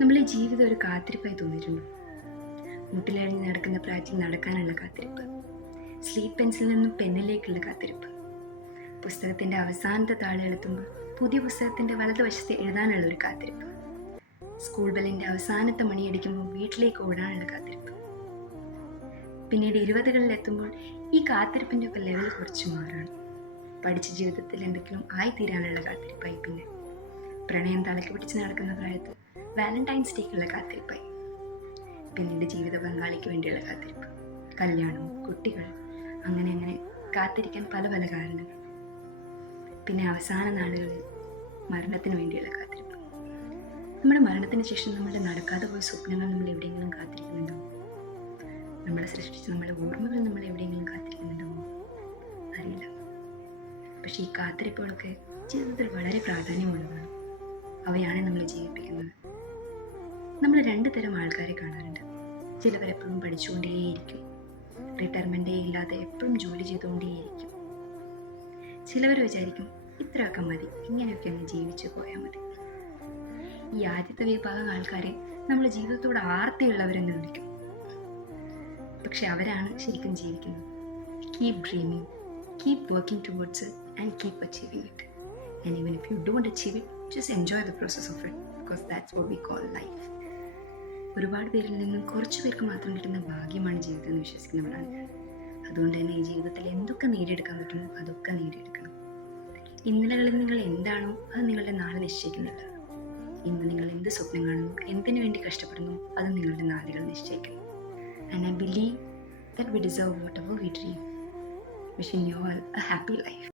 നമ്മൾ ഈ ജീവിതം ഒരു കാത്തിരിപ്പായി തോന്നിയിട്ടുണ്ട്. മുട്ടിലഴിഞ്ഞ് നടക്കുന്ന പ്രായത്തിൽ നടക്കാനുള്ള കാത്തിരിപ്പ്, സ്ലീപ്പ് പെൻസിലിൽ നിന്നും പെന്നിലേക്കുള്ള കാത്തിരിപ്പ്, പുസ്തകത്തിൻ്റെ അവസാനത്തെ താളെഴുത്തുമ്പോൾ പുതിയ പുസ്തകത്തിൻ്റെ വലതുവശത്ത് എഴുതാനുള്ള ഒരു കാത്തിരിപ്പ്, സ്കൂൾ ബെല്ലിൻ്റെ അവസാനത്തെ മണിയടിക്കുമ്പോൾ വീട്ടിലേക്ക് ഓടാനുള്ള കാത്തിരിപ്പ്. പിന്നീട് 20കളിൽ എത്തുമ്പോൾ ഈ കാത്തിരിപ്പിൻ്റെ ഒക്കെ ലെവൽ കുറച്ച് മാറാണ്. പഠിച്ച ജീവിതത്തിൽ എന്തെങ്കിലും ആയിത്തീരാനുള്ള കാത്തിരിപ്പായി. പിന്നെ പ്രണയം തലക്ക് പിടിച്ച് നടക്കുന്ന പ്രായത്തിൽ വാലന്റൈൻസ് ഡേക്കുള്ള കാത്തിരിപ്പായി. പിന്നീട് ജീവിത പങ്കാളിക്ക് വേണ്ടിയുള്ള കാത്തിരിപ്പ്, കല്യാണം, കുട്ടികൾ, അങ്ങനെ അങ്ങനെ കാത്തിരിക്കാൻ പല പല കാരണങ്ങൾ. പിന്നെ അവസാന നാളുകളിൽ മരണത്തിന് വേണ്ടിയുള്ള കാത്തിരിപ്പ്. നമ്മുടെ മരണത്തിന് ശേഷം നമ്മുടെ നടക്കാതെ പോയ സ്വപ്നങ്ങൾ നമ്മൾ എവിടെയെങ്കിലും കാത്തിരിക്കുന്നുണ്ടോ? നമ്മളെ സൃഷ്ടിച്ച് നമ്മുടെ ഓർമ്മകൾ നമ്മൾ എവിടെയെങ്കിലും കാത്തിരിക്കുന്നുണ്ടാവോ? അറിയില്ല. പക്ഷേ ഈ കാത്തിരിപ്പുകളൊക്കെ ജീവിതത്തിൽ വളരെ പ്രാധാന്യമുള്ളതാണ്. അവയാണ് നമ്മളെ ജീവിപ്പിക്കുന്നത്. നമ്മൾ 2 തരം ആൾക്കാരെ കാണാറുണ്ട്. ചിലവരെപ്പോഴും പഠിച്ചുകൊണ്ടേയിരിക്കും, റിട്ടയർമെൻറ്റേ ഇല്ലാതെ എപ്പോഴും ജോലി ചെയ്തുകൊണ്ടേയിരിക്കും. ചിലവർ വിചാരിക്കും ഇത്രയൊക്കെ മതി, ഇങ്ങനെയൊക്കെ അങ്ങ് ജീവിച്ചു പോയാൽ മതി. ഈ ആദ്യത്തെ വിഭാഗം ആൾക്കാരെ നമ്മൾ ജീവിതത്തോട് ആർത്തിയുള്ളവരെന്ന് വിളിക്കും. പക്ഷെ അവരാണ് ശരിക്കും ജീവിക്കുന്നത്. Keep dreaming, keep working towards it and keep achieving it. And even if you don't achieve it, just enjoy the process of it, because that's what we call life. ഒരുപാട് പേരിൽ നിന്നും കുറച്ച് പേർക്ക് മാത്രം കിട്ടുന്ന ഭാഗ്യമാണ് ജീവിതം എന്ന് വിശ്വസിക്കുന്നവരാണ് ഞാൻ. അതുകൊണ്ട് തന്നെ ഈ ജീവിതത്തിൽ എന്തൊക്കെ നേടിയെടുക്കാൻ പറ്റുമോ അതൊക്കെ നേടിയെടുക്കണം. ഇന്നലകളിൽ നിങ്ങൾ എന്താണോ അത് നിങ്ങളുടെ നാളെ നിശ്ചയിക്കുന്നില്ല. ഇന്ന് നിങ്ങൾ എന്ത് സ്വപ്നം കാണുന്നു, എന്തിനു വേണ്ടി കഷ്ടപ്പെടുന്നു, അത് നിങ്ങളുടെ നാളുകൾ നിശ്ചയിക്കണം. And I believe that we deserve whatever we dream. Wishing you all a happy life.